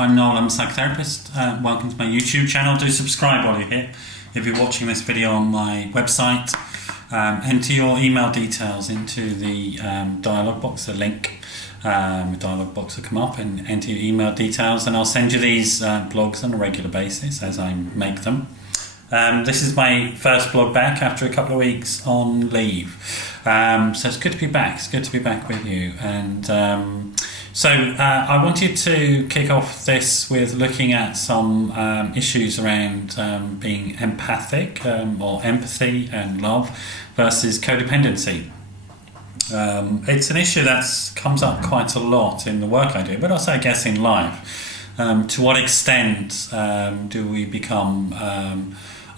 I'm Nouwen, I'm a psychotherapist. Welcome to my YouTube channel. Do subscribe while you're here. If you're watching this video on my website, enter your email details into the dialog box, the link. The dialog box will come up, and enter your email details, and I'll send you these blogs on a regular basis as I make them. This is my first blog back after a couple of weeks on leave. So it's good to be back. It's good to be back with you. And so I wanted to kick off this with looking at some issues around being empathic, or empathy and love versus codependency. It's an issue that comes up quite a lot in the work I do, but also I guess in life. To what extent do we become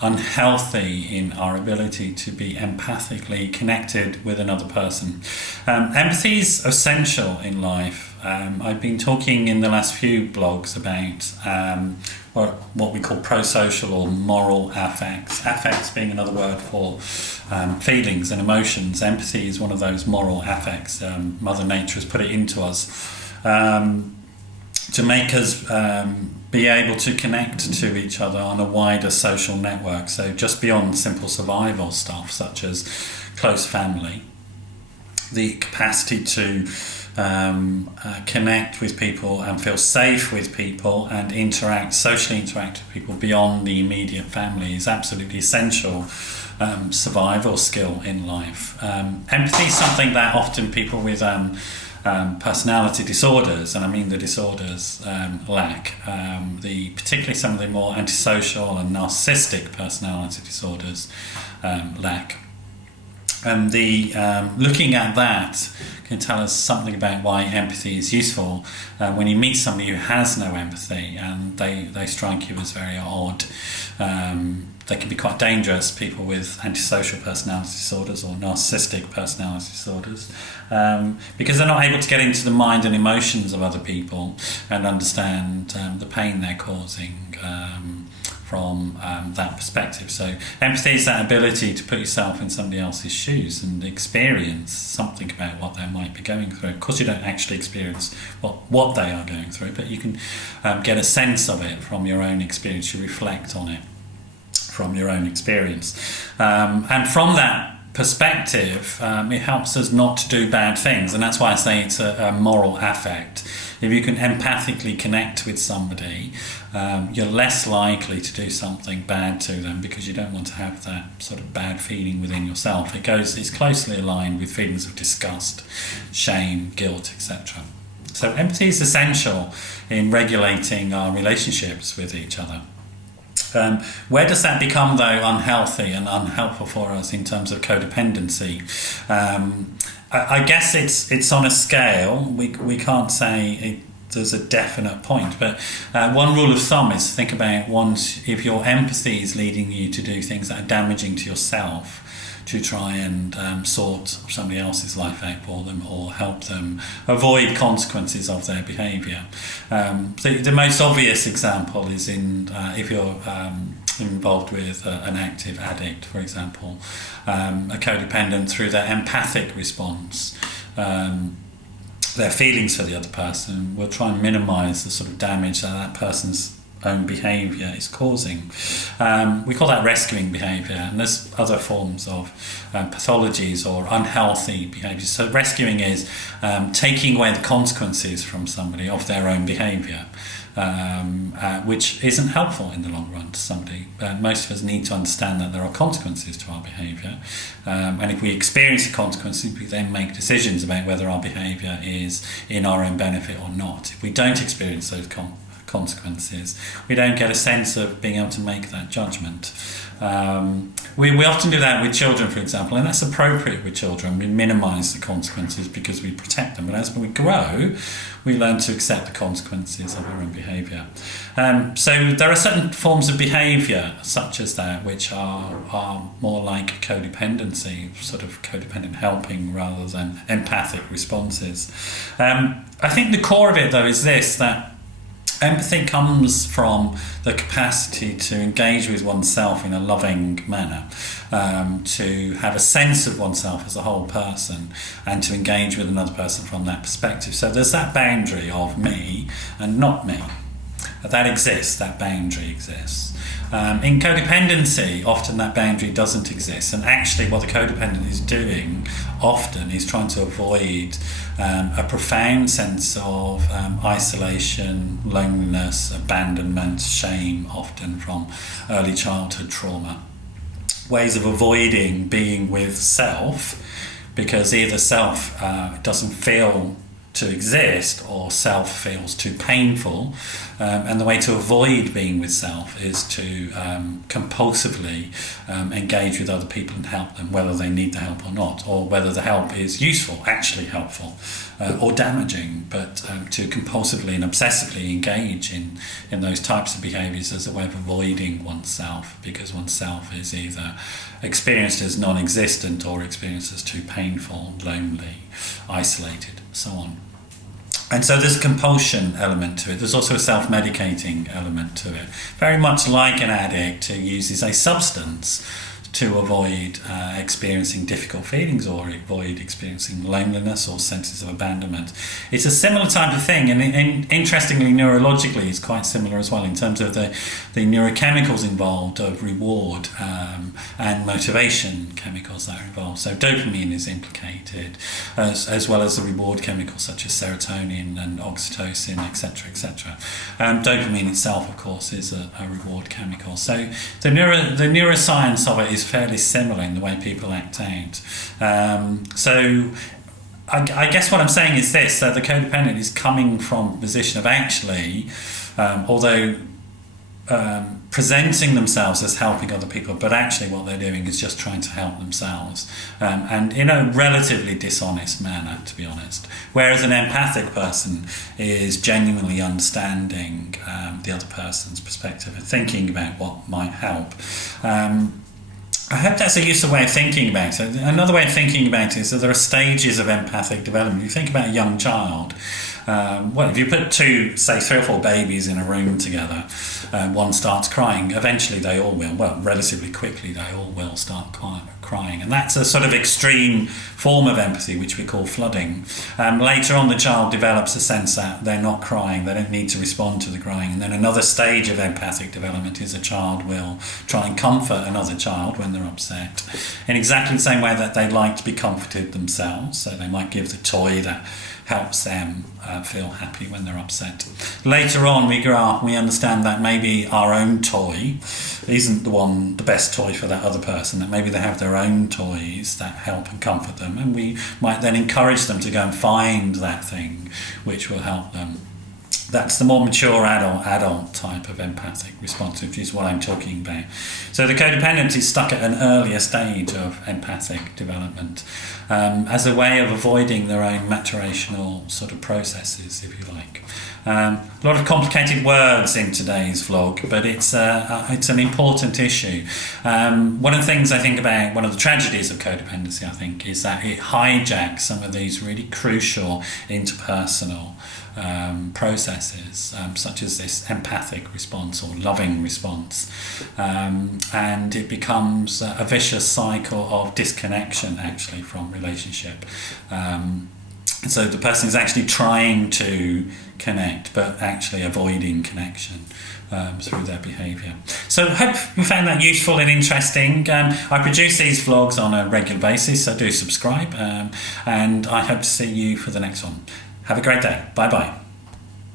unhealthy in our ability to be empathically connected with another person? Empathy is essential in life. I've been talking in the last few blogs about what we call pro-social or moral affects. Affects being another word for feelings and emotions. Empathy is one of those moral affects. Mother Nature has put it into us to make us be able to connect to each other on a wider social network. So just beyond simple survival stuff such as close family, the capacity to connect with people and feel safe with people and socially interact with people beyond the immediate family is absolutely essential survival skill in life. Empathy is something that often people with personality disorders, and I mean the disorders, lack. Particularly some of the more antisocial and narcissistic personality disorders lack. And looking at that can tell us something about why empathy is useful. When you meet somebody who has no empathy and they strike you as very odd, they can be quite dangerous, people with antisocial personality disorders or narcissistic personality disorders, because they're not able to get into the mind and emotions of other people and understand the pain they're causing from that perspective. So empathy is that ability to put yourself in somebody else's shoes and experience something about what they might be going through. Of course, you don't actually experience what they are going through, but you can get a sense of it from your own experience. You reflect on it from your own experience. And from that perspective, it helps us not to do bad things. And that's why I say it's a moral affect. If you can empathically connect with somebody, you're less likely to do something bad to them because you don't want to have that sort of bad feeling within yourself. It's closely aligned with feelings of disgust, shame, guilt, etc. So empathy is essential in regulating our relationships with each other. Where does that become, though, unhealthy and unhelpful for us in terms of codependency? I guess it's on a scale. We can't say there's a definite point, but one rule of thumb is think about if your empathy is leading you to do things that are damaging to yourself, to try and sort somebody else's life out for them or help them avoid consequences of their behaviour. The most obvious example is if you're involved with an active addict, for example, a codependent, through their empathic response, their feelings for the other person will try and minimise the sort of damage that person's own behaviour is causing. We call that rescuing behaviour, and there's other forms of pathologies or unhealthy behaviours. So rescuing is taking away the consequences from somebody of their own behaviour, which isn't helpful in the long run to somebody. Most of us need to understand that there are consequences to our behaviour, and if we experience the consequences, we then make decisions about whether our behaviour is in our own benefit or not. If we don't experience those consequences, we don't get a sense of being able to make that judgment. We often do that with children, for example, and that's appropriate with children. We minimise the consequences because we protect them, but as we grow, we learn to accept the consequences of our own behaviour. So there are certain forms of behaviour such as that which are more like codependency, sort of codependent helping rather than empathic responses. I think the core of it, though, is this, that empathy comes from the capacity to engage with oneself in a loving manner, to have a sense of oneself as a whole person, and to engage with another person from that perspective. So there's that boundary of me and not me. That exists, that boundary exists. In codependency, often that boundary doesn't exist, and actually what the codependent is doing often is trying to avoid a profound sense of isolation, loneliness, abandonment, shame, often from early childhood trauma. Ways of avoiding being with self, because either self doesn't feel to exist or self feels too painful, and the way to avoid being with self is to compulsively engage with other people and help them, whether they need the help or not, or whether the help is useful, actually helpful, or damaging, but to compulsively and obsessively engage in those types of behaviours as a way of avoiding oneself, because oneself is either experienced as non-existent or experienced as too painful, lonely, isolated, so on. And so there's a compulsion element to it. There's also a self-medicating element to it. Very much like an addict who uses a substance to avoid experiencing difficult feelings or avoid experiencing loneliness or senses of abandonment. It's a similar type of thing, and interestingly, neurologically, it's quite similar as well in terms of the neurochemicals involved of reward and motivation chemicals that are involved. So dopamine is implicated, as well as the reward chemicals such as serotonin and oxytocin, etc., etc. Dopamine itself, of course, is a reward chemical. So the neuroscience of it is fairly similar in the way people act out. So I guess what I'm saying is this, that the codependent is coming from a position of actually, although presenting themselves as helping other people, but actually what they're doing is just trying to help themselves, and in a relatively dishonest manner, to be honest. Whereas an empathic person is genuinely understanding the other person's perspective and thinking about what might help. I hope that's a useful way of thinking about it. Another way of thinking about it is that there are stages of empathic development. If you think about a young child, if you put say 3 or 4 babies in a room together, one starts crying, eventually they all will, relatively quickly they all will start crying. And that's a sort of extreme form of empathy, which we call flooding. Later on, the child develops a sense that they're not crying, they don't need to respond to the crying. And then another stage of empathic development is a child will try and comfort another child when they're upset, in exactly the same way that they like to be comforted themselves. So they might give the toy that helps them feel happy when they're upset. Later on, we grow up, we understand that maybe our own toy isn't the best toy for that other person, that maybe they have their own toys that help and comfort them, and we might then encourage them to go and find that thing which will help them. That's the more mature adult type of empathic response, which is what I'm talking about. So the codependent is stuck at an earlier stage of empathic development as a way of avoiding their own maturational sort of processes, if you like. A lot of complicated words in today's vlog, but it's an important issue. One of the things I think about, one of the tragedies of codependency, I think, is that it hijacks some of these really crucial interpersonal processes, such as this empathic response or loving response, and it becomes a vicious cycle of disconnection actually from relationship. So the person is actually trying to connect but actually avoiding connection through their behaviour. So I hope you found that useful and interesting. I produce these vlogs on a regular basis, so do subscribe, and I hope to see you for the next one. Have a great day. Bye bye.